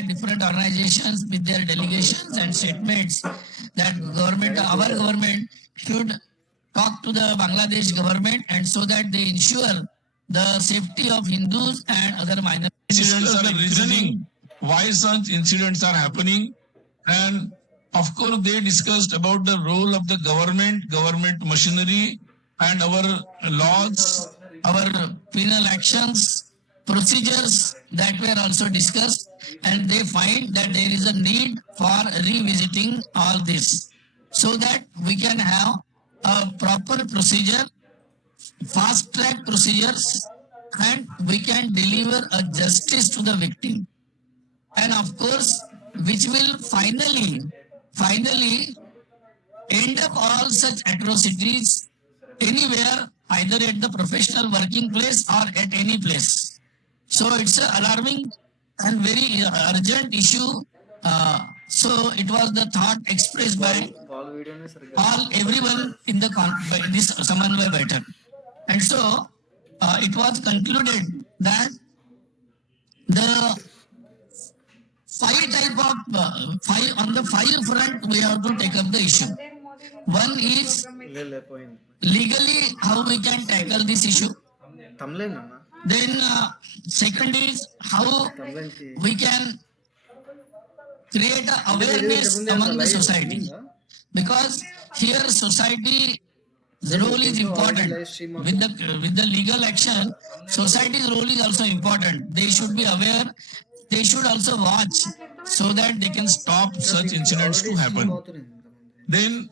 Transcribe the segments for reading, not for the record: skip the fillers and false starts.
that different organizations with their delegations and statements that our government should talk to the Bangladesh government and so that they ensure the safety of Hindus and other minorities. Incidents are reasoning why such incidents are happening, and of course they discussed about the role of the government machinery and our laws, our penal actions, procedures that were also discussed, and they find that there is a need for revisiting all this so that we can have a proper procedure, fast track procedures, and we can deliver a justice to the victim. And of course, which will finally end up all such atrocities anywhere, either at the professional working place or at any place. So it's an alarming and very urgent issue. So it was the thought expressed by everyone in this Samanvay Baithak. And so it was concluded that the on the five front we have to take up the issue. One is legally how we can tackle this issue. Then second is how we can create an awareness among the society, because here society role is important. With the legal action, society's role is also important. They should be aware. They should also watch so that they can stop such incidents to happen. Then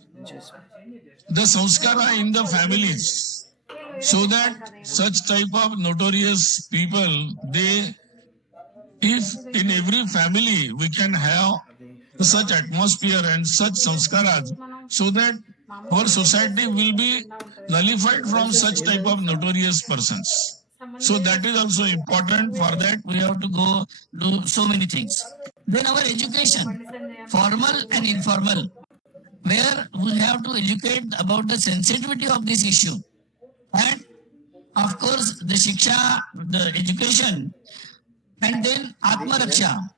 the sanskara in the families, so that such type of notorious people, if in every family we can have such atmosphere and such sanskaras, so that our society will be nullified from such type of notorious persons. So that is also important. For that we have to go do so many things. Then our education, formal and informal, where we have to educate about the sensitivity of this issue. And of course the shiksha, the education, and then Atma Raksha,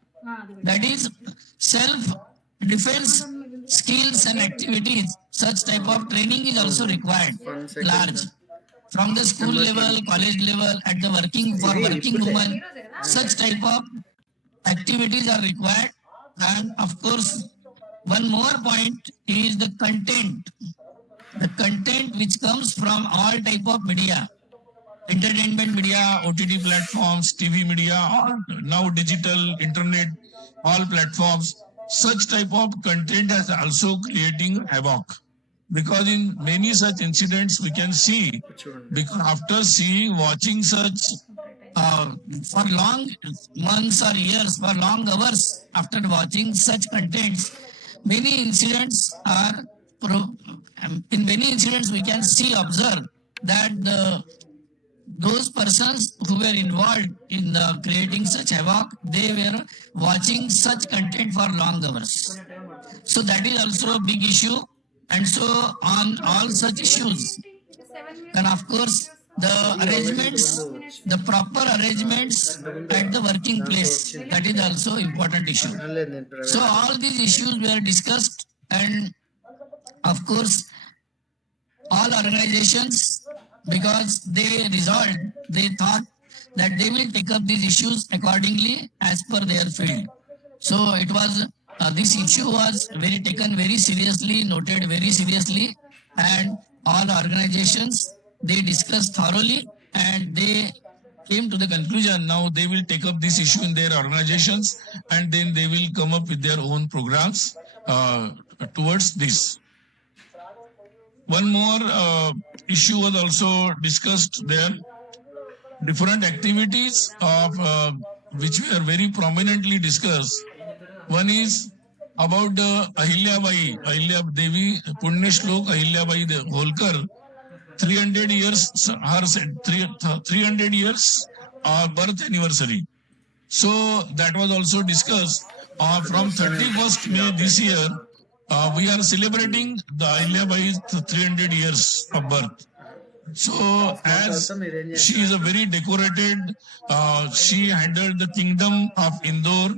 that is self-defense skills and activities. Such type of training is also required, large. From the school level, college level, at the working women, such type of activities are required. And of course, one more point is the content which comes from all type of media, entertainment media, OTT platforms, TV media, all now digital, internet, all platforms. Such type of content is also creating havoc. Because in many such incidents we can see, because after watching such for long months or years, for long hours, after watching such contents, many incidents in many incidents we can observe that those persons who were involved in creating such havoc, they were watching such content for long hours. So that is also a big issue. And so on all such issues, and of course the proper arrangements at the working place, that is also important issue. So all these issues were discussed, and of course all organizations, because they thought that they will take up these issues accordingly as per their field. So it was this issue was taken very seriously, noted very seriously, and all organizations, they discussed thoroughly and they came to the conclusion now they will take up this issue in their organizations, and then they will come up with their own programs towards this. One more issue was also discussed there. Different activities of which were very prominently discussed. One is about Ahilya Devi, Punya Shlok Ahilyabai Holkar, 300 years birth anniversary. So that was also discussed. From 31st May this year, we are celebrating the Ahilyabai 300 years of birth. So as she is a very decorated, she handled the kingdom of Indore,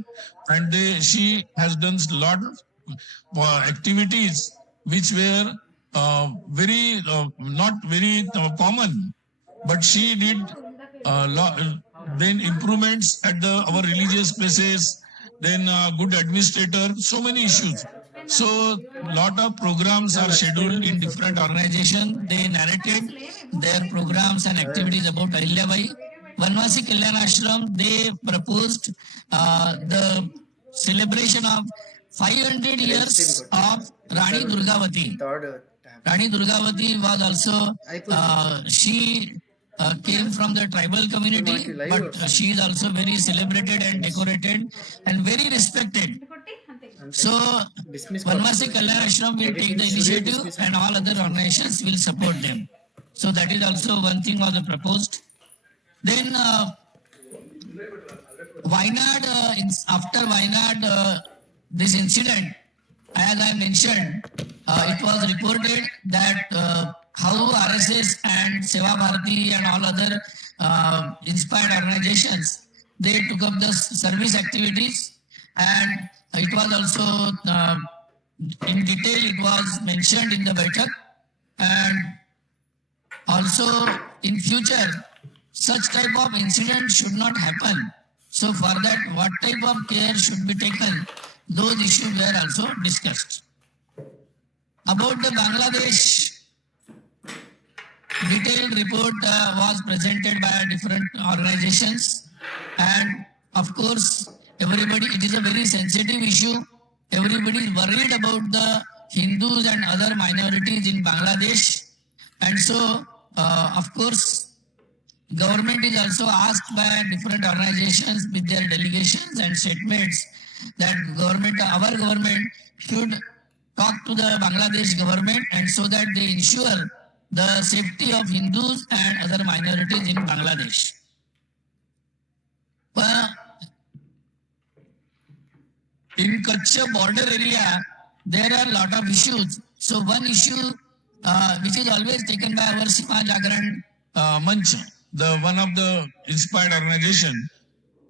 and she has done a lot of activities which were very not very common, but she did then improvements at our religious places, then good administrator, so many issues. So lot of programs are scheduled in different organizations. They narrated their programs and activities about Ahilyabai. Vanvasi Kalyan Ashram, they proposed the celebration of 500 years of Rani Durgavati. Rani Durgavati was also, she came from the tribal community, but she is also very celebrated and decorated and very respected. So, Vanvasi Kalyan Ashram will take the initiative and all other organizations will support them. So, that is also one thing was proposed. Then, Wayanad, after Wayanad, this incident, as I mentioned, it was reported that how RSS and Seva Bharati and all other inspired organizations, they took up the service activities, and it was also in detail it was mentioned in the Baithak, and also in future such type of incident should not happen. So for that, what type of care should be taken, those issues were also discussed. About the Bangladesh, detailed report was presented by different organizations, and of course everybody, it is a very sensitive issue. Everybody is worried about the Hindus and other minorities in Bangladesh, and so of course government is also asked by different organizations with their delegations and statements that government, our government should talk to the Bangladesh government, and so that they ensure the safety of Hindus and other minorities in Bangladesh. In Kutch border area, there are a lot of issues. So one issue which is always taken by our Sima Jagran Manch, the one of the inspired organization.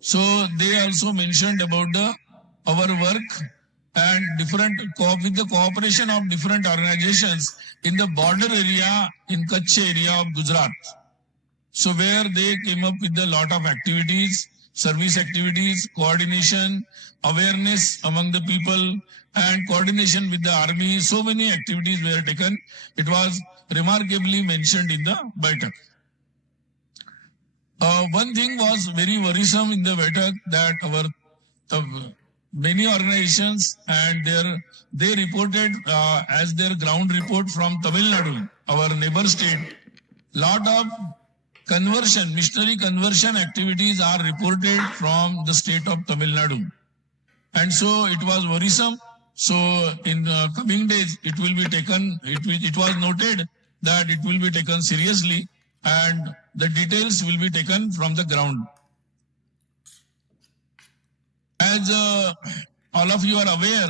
So they also mentioned about our work and different with the cooperation of different organizations in the border area in Kutch area of Gujarat. So where they came up with a lot of activities, service activities, coordination, awareness among the people, and coordination with the army. So many activities were taken. It was remarkably mentioned in the Baithak. One thing was very worrisome in the Baithak, that our many organizations and they reported as their ground report from Tamil Nadu, our neighbor state, lot of conversion, missionary conversion activities are reported from the state of Tamil Nadu. And so it was worrisome. So in coming days, it will be taken, it was noted that it will be taken seriously, and the details will be taken from the ground. As all of you are aware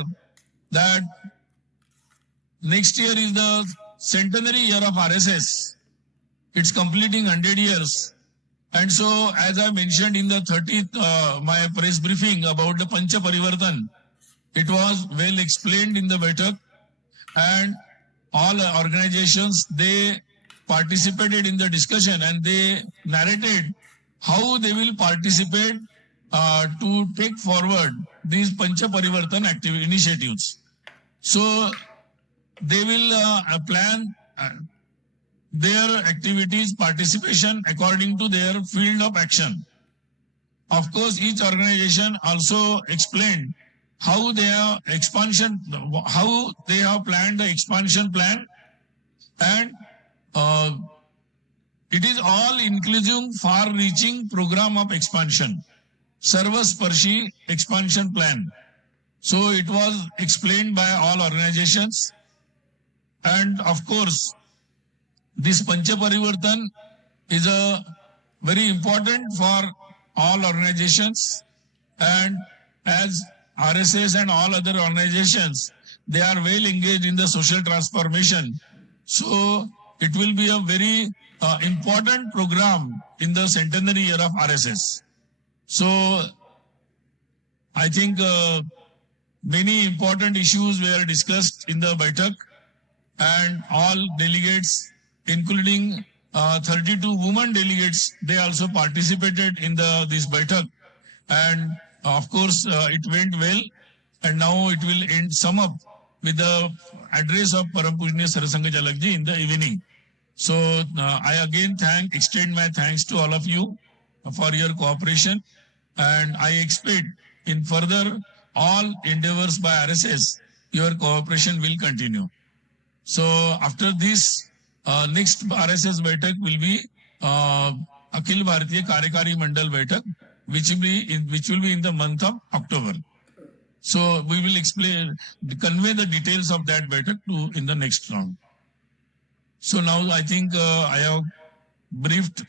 that next year is the centenary year of RSS. It's completing 100 years. And so, as I mentioned in the 30th, my press briefing about the Pancha Parivartan, it was well explained in the Baithak, and all organizations, they participated in the discussion and they narrated how they will participate to take forward these Pancha Parivartan initiatives. So they will plan their activities, participation according to their field of action. Of course, each organization also explained how they have expansion, how they have planned the expansion plan, and it is all inclusive, far-reaching program of expansion, Sarvasparshi expansion plan. So it was explained by all organizations, and of course, this Pancha Parivartan is a very important for all organizations, and as RSS and all other organizations, they are well engaged in the social transformation. So it will be a very important program in the centenary year of RSS. So I think many important issues were discussed in the Baithak, and all delegates, including 32 women delegates, they also participated in this Baithak. And of course, it went well. And now it will sum up with the address of Param Pujniya Sarasanga Jalakji in the evening. So I again extend my thanks to all of you for your cooperation, and I expect in further all endeavors by RSS, your cooperation will continue. So after this, next RSS Baithak will be Akhil Bharatiya Karyakari Mandal Baithak, which will be in the month of October. So we will convey the details of that Baithak in the next round. So now I think I have briefed.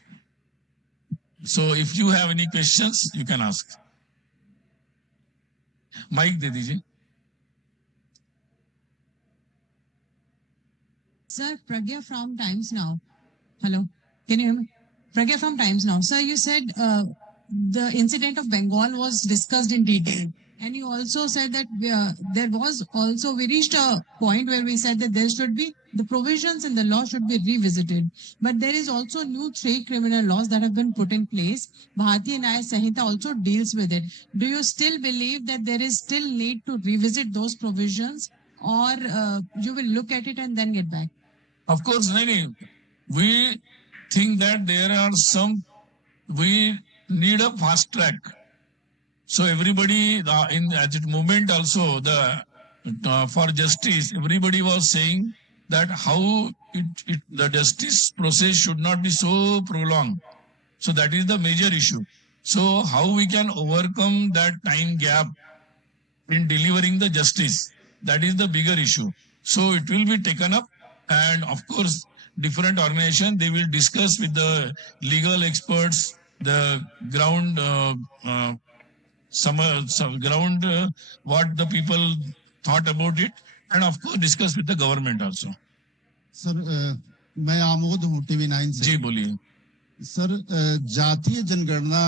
So if you have any questions, you can ask. Mic de dijiye. Sir, Pragya from Times Now. Hello, can you hear me? Pragya from Times Now. Sir, you said the incident of Bengal was discussed in detail. And you also said that we reached a point where we said that the provisions in the law should be revisited. But there is also new 3 criminal laws that have been put in place. Bharatiya Nyaya Sanhita also deals with it. Do you still believe that there is still need to revisit those provisions, or you will look at it and then get back? Of course, we think that there are we need a fast track. So everybody at that moment also for justice, everybody was saying that how the justice process should not be so prolonged. So that is the major issue. So how we can overcome that time gap in delivering the justice, that is the bigger issue. So it will be taken up, and of course different organizations, they will discuss with the legal experts, the ground what the people thought about it, and of course discuss with the government also. Sir मैं आमोद हूँ TV9 से। जी बोलिए। Sir जातीय जनगणना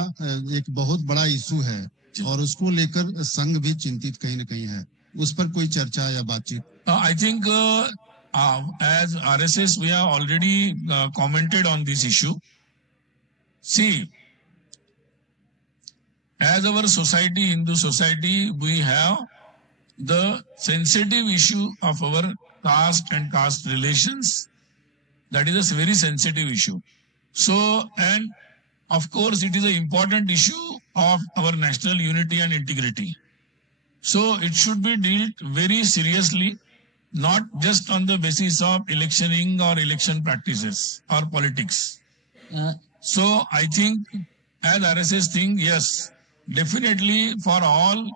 एक बहुत बड़ा issue है और उसको लेकर संघ भी चिंतित कहीं न कहीं है, उस पर कोई चर्चा या बातचीत? I think as RSS we have already commented on this issue. See, as our society, Hindu society, we have the sensitive issue of our caste and caste relations. That is a very sensitive issue. So, and of course, it is an important issue of our national unity and integrity. So, it should be dealt very seriously, not just on the basis of electioning or election practices or politics. So, I think as RSS think, yes, definitely for all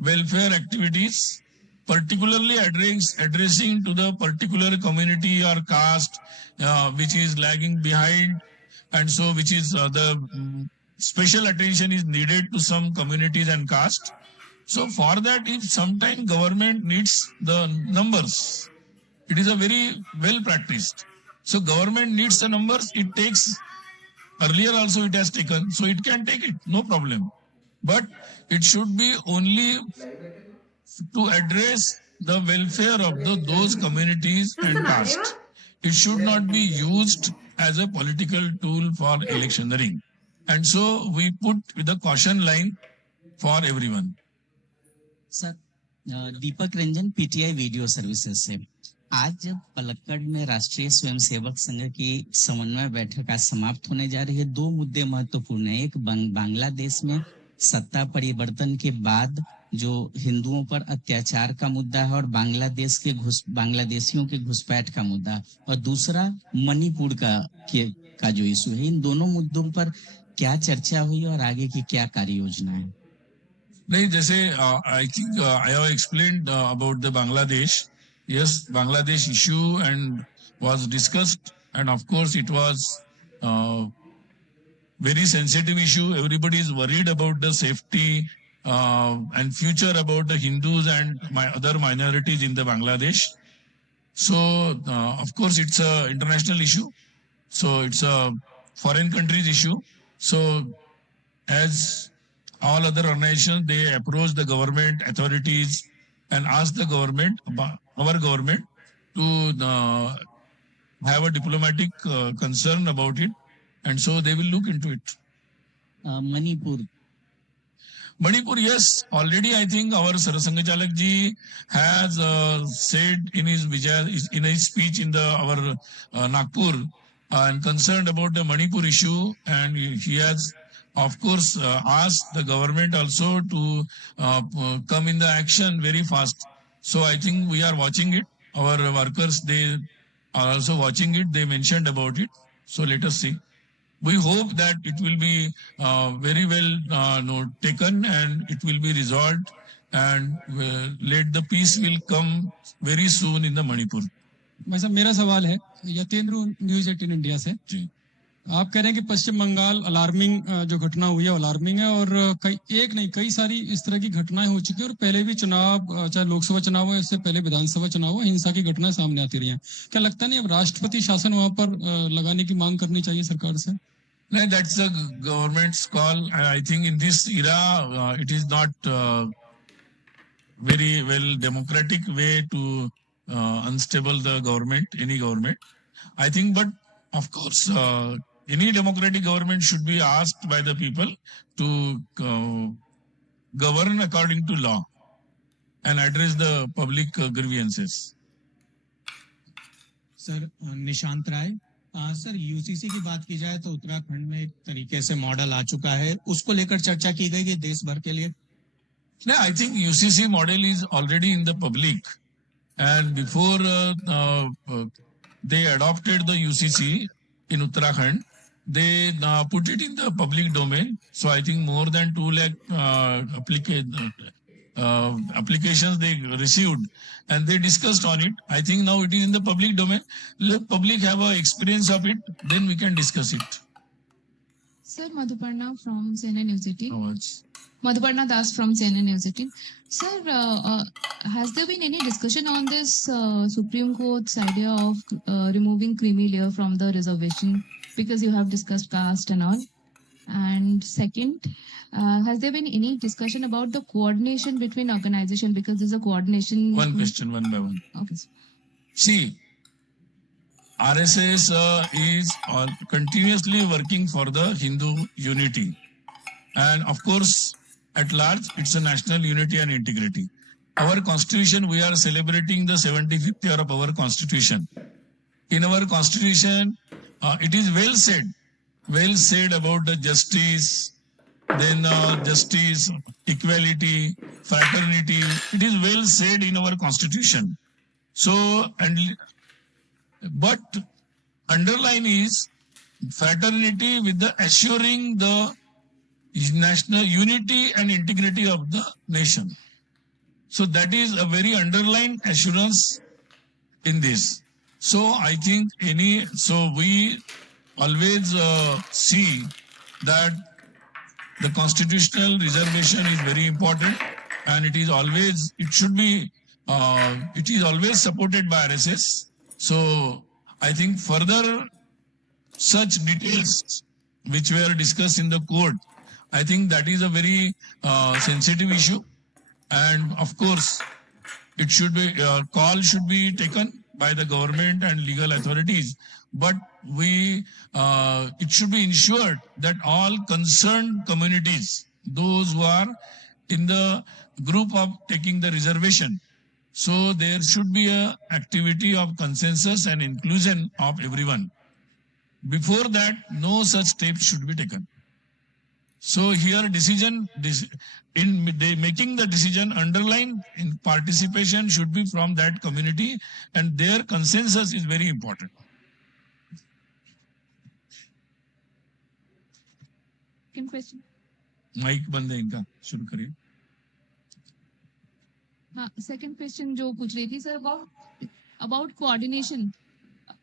welfare activities, particularly addressing to the particular community or caste which is lagging behind, and so which is the special attention is needed to some communities and caste. So for that, if sometime government needs the numbers, it is a very well practiced. So government needs the numbers, it takes, earlier also it has taken, so it can take it, no problem. But it should be only to address the welfare of those communities and caste. It should not be used as a political tool for electioneering. And so we put with a caution line for everyone. Sir Deepak Ranjan PTI video services से। आज जब पलक्कड़ में राष्ट्रीय स्वयंसेवक संघ की समन्वय बैठक आज समाप्त होने जा रही है, 2 मुद्दे महत्वपूर्ण हैं। एक बांग्लादेश में सत्ता परिवर्तन के बाद जो हिंदुओं पर अत्याचार का मुद्दा है और बांग्लादेशियों के घुसपैठ का मुद्दा, और दूसरा मणिपुर का जो इशू है। इन दोनों मुद्दों पर क्या चर्चा हुई और आगे की क्या कार्य योजना है? नहीं, जैसे I think I have explained about the Bangladesh. Yes, Bangladesh issue and was discussed, and of course it was very sensitive issue. Everybody is worried about the safety and future about the Hindus and other minorities in the Bangladesh. So of course it's an international issue. So it's a foreign countries issue. So as all other organizations, they approach the government authorities and ask the government, our government, to have a diplomatic concern about it, and so they will look into it. Manipur. Manipur, yes, already I think our Sarasangachalak ji has said in his speech in our Nagpur and concerned about the Manipur issue, and he has of course asked the government also to come in the action very fast. So I think we are watching it. Our workers, they are also watching it. They mentioned about it. So let us see. We hope that it will be very well taken and it will be resolved, and let the peace will come very soon in the Manipur. भाई साहब मेरा सवाल है Yatendra news 18 India से जी। आप कह रहे हैं कि पश्चिम बंगाल अलार्मिंग जो घटना हुई है अलार्मिंग है और कई सारी इस तरह की घटनाएं हो चुकी है और पहले भी चुनाव चाहे लोकसभा चुनाव हो इससे पहले विधानसभा चुनाव हो हिंसा की घटनाएं सामने आती रही हैं। क्या लगता नहीं अब राष्ट्रपति शासन वहां पर लगाने की मांग करनी चाहिए सरकार से? No, that's the government's call. I think in this era, it is not very well democratic way to unstable the government, any government. I think, but of course, any democratic government should be asked by the people to govern according to law and address the public grievances. Sir Nishant Rai sir UCC की बात की जाए तो उत्तराखंड में एक तरीके से model आ चुका है, उसको लेकर चर्चा की गई है देश भर के लिए? No, I think UCC model is already in the public, and before they adopted the UCC in Uttarakhand, they put it in the public domain. So I think more than 2 lakh applications they received, and they discussed on it. I think now it is in the public domain. Let public have a experience of it, then we can discuss it. Sir, Madhuparna from CNN News 18. How much? Madhuparna Das from CNN News 18. Sir, has there been any discussion on this Supreme Court's idea of removing creamy layer from the reservation? Because you have discussed caste and all. And second, has there been any discussion about the coordination between organization? Because there's a coordination. One question, one by one. Okay. Sir. See, RSS is continuously working for the Hindu unity. And of course, at large, it's a national unity and integrity. Our constitution, we are celebrating the 75th year of our constitution. In our constitution, it is well said about the justice, then justice, equality, fraternity. It is well said in our constitution. So, but underline is fraternity with the assuring the national unity and integrity of the nation. So that is a very underlined assurance in this. So I think we always see that the constitutional reservation is very important, and it is always supported by RSS. So I think further such details which were discussed in the court, I think that is a very sensitive issue, and of course it should be call should be taken by the government and legal authorities, but it should be ensured that all concerned communities, those who are in the group of taking the reservation, so there should be a activity of consensus and inclusion of everyone. Before that, no such steps should be taken. So here making the decision, underline in participation should be from that community, and their consensus is very important. Second question. Mike बंद है इनका, शुरू करिए. हाँ, second question जो पूछ रही थी sir about coordination.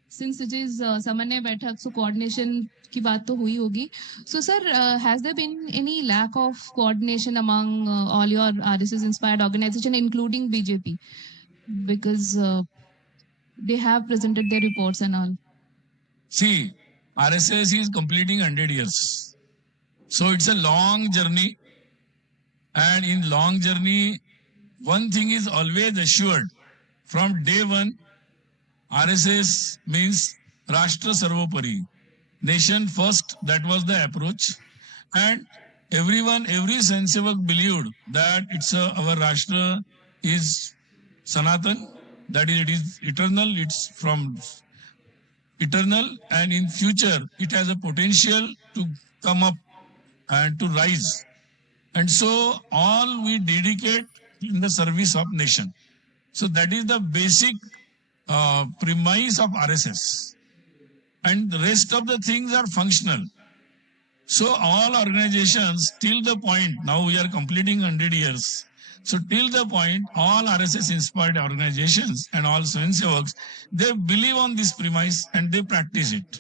Since it is Samanvay Baithak, so coordination की बात तो हुई होगी. So sir, has there been any lack of coordination among all your RSS inspired organization, including BJP? Because they have presented their reports and all. See, RSS is completing 100 years. So it's a long journey. And in long journey, one thing is always assured. From day one, RSS means Rashtra Sarvopari. Nation first, that was the approach. And every Sansevak believed that our Rashtra is Sanatan, that is, it is eternal, it's from eternal, and in future, it has a potential to come up and to rise. And so all we dedicate in the service of nation. So that is the basic premise of RSS. And the rest of the things are functional. So all organizations, till the point, now we are completing 100 years. So till the point, all RSS inspired organizations and all Swayamsevaks, they believe on this premise and they practice it.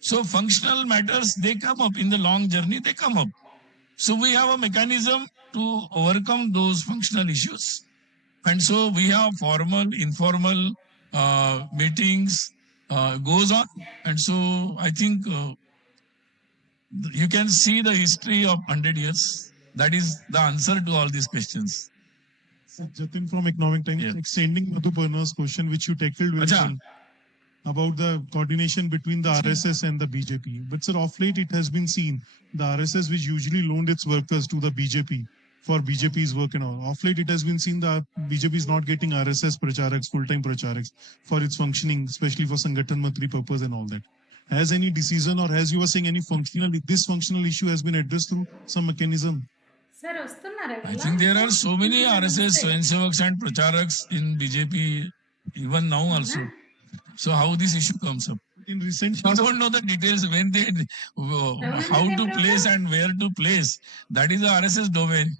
So functional matters, they come up in the long journey, they come up. So we have a mechanism to overcome those functional issues. And so we have formal, informal meetings, goes on. And so I think you can see the history of 100 years. That is the answer to all these questions. Jatin from Economic Times, extending Madhuparna's question, which you tackled very well, about the coordination between the RSS and the BJP. But sir, of late it has been seen, the RSS which usually loaned its workers to the BJP for BJP's work and all. Of late it has been seen that BJP is not getting RSS pracharaks, full-time pracharaks for its functioning, especially for Sangathan Mantri purpose and all that. Has any decision or as you were saying, any this functional issue has been addressed through some mechanism? I think there are so many RSS Swayamsevaks and pracharaks in BJP even now also. So how this issue comes up? In recent I don't know the details when they, how to place and where to place. That is the RSS domain.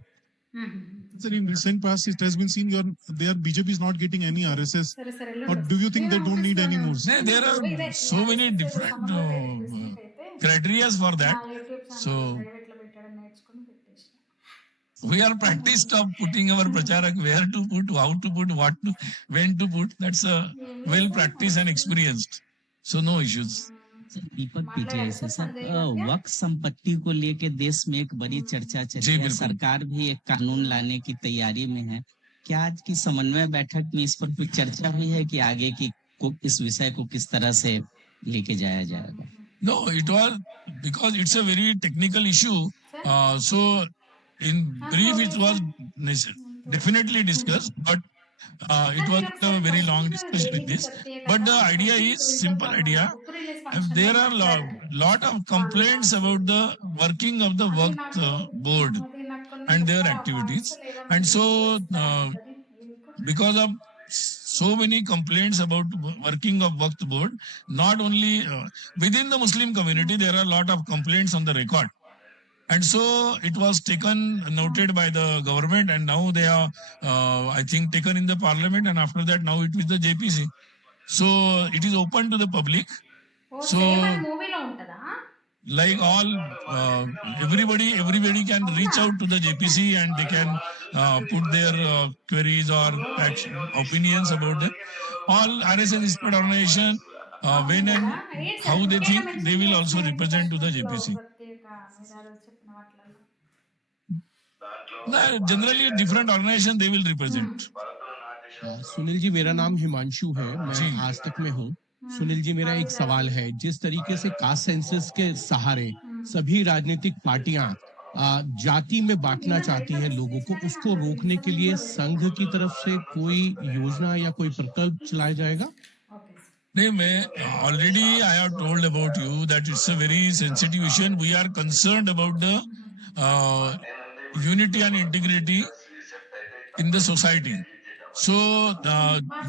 Sir, in recent past, it has been seen BJP is not getting any RSS. Or do you think they don't need any more? There are so many different criteria for that. So we are practiced of putting our pracharak where to put, how to put, what to, when to put. That's a well practiced and experienced. So no issues. Deepak PTI से sir वक्फ संपत्ति को लेके देश में एक बड़ी चर्चा चल रही है, सरकार भी एक कानून लाने की तैयारी में है। क्या आज की समन्वय बैठक में इस पर कुछ चर्चा हुई है कि आगे की इस विषय को किस तरह से लेके जाया जाएगा? No, it was because it's a very technical issue. So in brief, it was definitely discussed, but it was a very long discussion with this. But the idea is simple idea. There are lot of complaints about the working of the Waqf board and their activities, and so because of so many complaints about working of Waqf board, not only within the Muslim community, there are a lot of complaints on the record. And so it was noted by the government, and now they are, I think, taken in the parliament, and after that, now it is the JPC. So it is open to the public. So, like all, everybody can reach out to the JPC and they can put their queries or opinions about them. All RSS inspired organization, when and how they think, they will also represent to the JPC. Generally, different organizations they will represent. Sunil ji, मेरा नाम हिमांशु है, मैं आज तक में हूँ। सुनील जी, मेरा एक सवाल है, जिस तरीके से कास्ट सेंसस के सहारे सभी राजनीतिक पार्टियां जाति में बांटना चाहती हैं लोगों को, उसको रोकने के लिए संघ की तरफ से कोई योजना या कोई प्रकल्प चलाया जाएगा? नहीं, मैं already I have told about you that it's a very sensitive issue and we are concerned about the unity and integrity in the society. So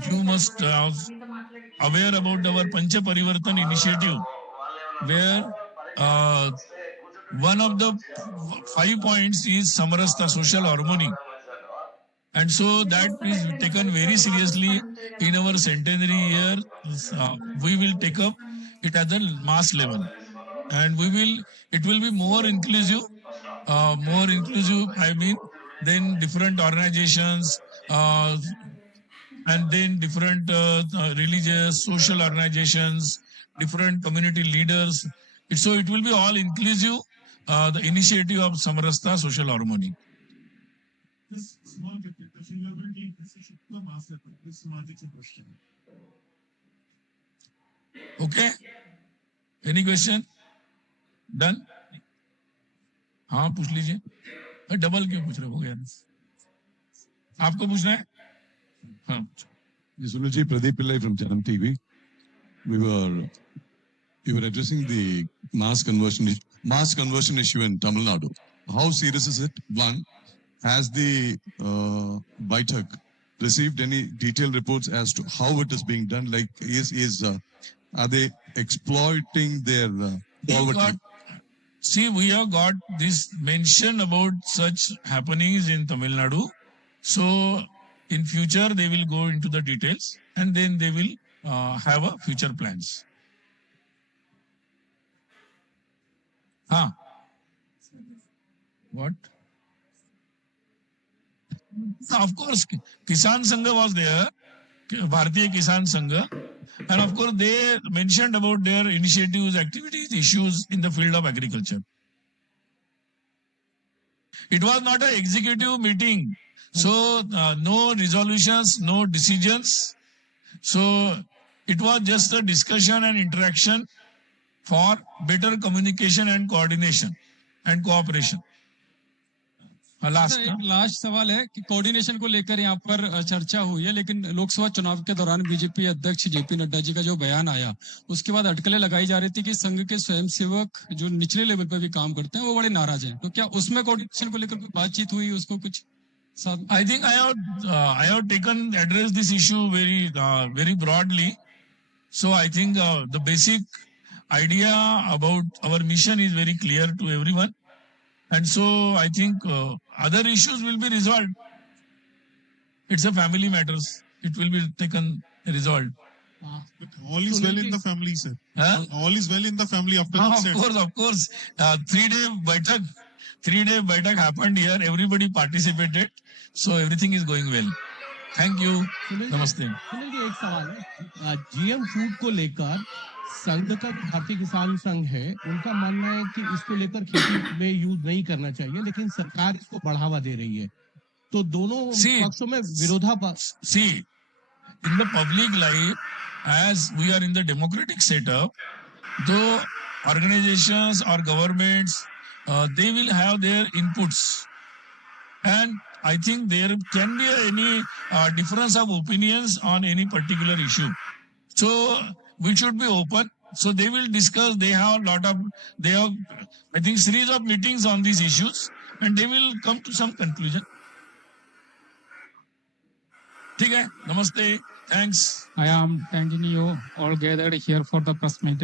you must aware about our Pancha Parivartan initiative, where one of the 5 points is Samarasta, social harmony. And so that is taken very seriously in our centenary year. We will take up it at the mass level, and it will be more inclusive. I mean, then different organizations, and then different religious, social organizations, different community leaders. So it will be all inclusive, the initiative of Samarasta Social Harmony. This small question, you will take this issue to the mass level. This magic question. Okay? Any question? Done? हाँ पूछ लीजिए. Double क्यों पूछ रहे हो यार? आपको पूछना है? हाँ. Sunil ji, Pradeep Pillai from Janam TV. You were addressing the mass conversion issue in Tamil Nadu. How serious is it? One, has the Baithak received any detailed reports as to how it is being done? Like, are they exploiting their poverty? See, we have got this mention about such happenings in Tamil Nadu. So, in future, they will go into the details and then they will have a future plans. Huh? What? Of course, Kisan Sangha was there, Bharatiya Kisan Sangha, and of course they mentioned about their initiatives, activities, issues in the field of agriculture. It was not an executive meeting, so no resolutions, no decisions. So it was just a discussion and interaction for better communication and coordination and cooperation. एक last सवाल है कि coordination को लेकर यहाँ पर चर्चा हुई है, लेकिन लोकसभा चुनाव के दौरान बीजेपी अध्यक्ष जेपी नड्डा जी का जो बयान आया, उसके बाद अटकलें लगाई जा रही थी कि संघ के स्वयंसेवक जो निचले लेवल पर भी काम करते हैं वो बड़े नाराज हैं. तो क्या उसमें कोऑर्डिनेशन को लेकर कोई बातचीत हुई, उसको कुछ साथ? I think I have taken address this issue very broadly. So I think the basic idea about our mission is very clear to everyone. And so I think other issues will be resolved. It's a family matters. It will be taken resolved. But all is well in the family, sir. Huh? All is well in the family after that. Of course. 3-day Baithak happened here. Everybody participated. So everything is going well. Thank you. Namaste. Sunil ji, एक सवाल है. GM food को लेकर संघ का भारतीय किसान संघ है, उनका मानना है कि इसको लेकर खेती में यूज नहीं करना चाहिए, लेकिन सरकार इसको बढ़ावा दे रही है. तो दोनों पक्षों में विरोधाभास. See, in the public life, as we are in the democratic setup, though organizations or governments, they will have their inputs. And I think there can be any difference of opinions on any particular issue. So we should be open. So they will discuss. They have I think, series of meetings on these issues, and they will come to some conclusion. ठीक है, namaste. Thanks. I am thanking you all gathered here for the press meet.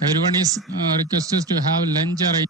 Everyone is requested to have lunch or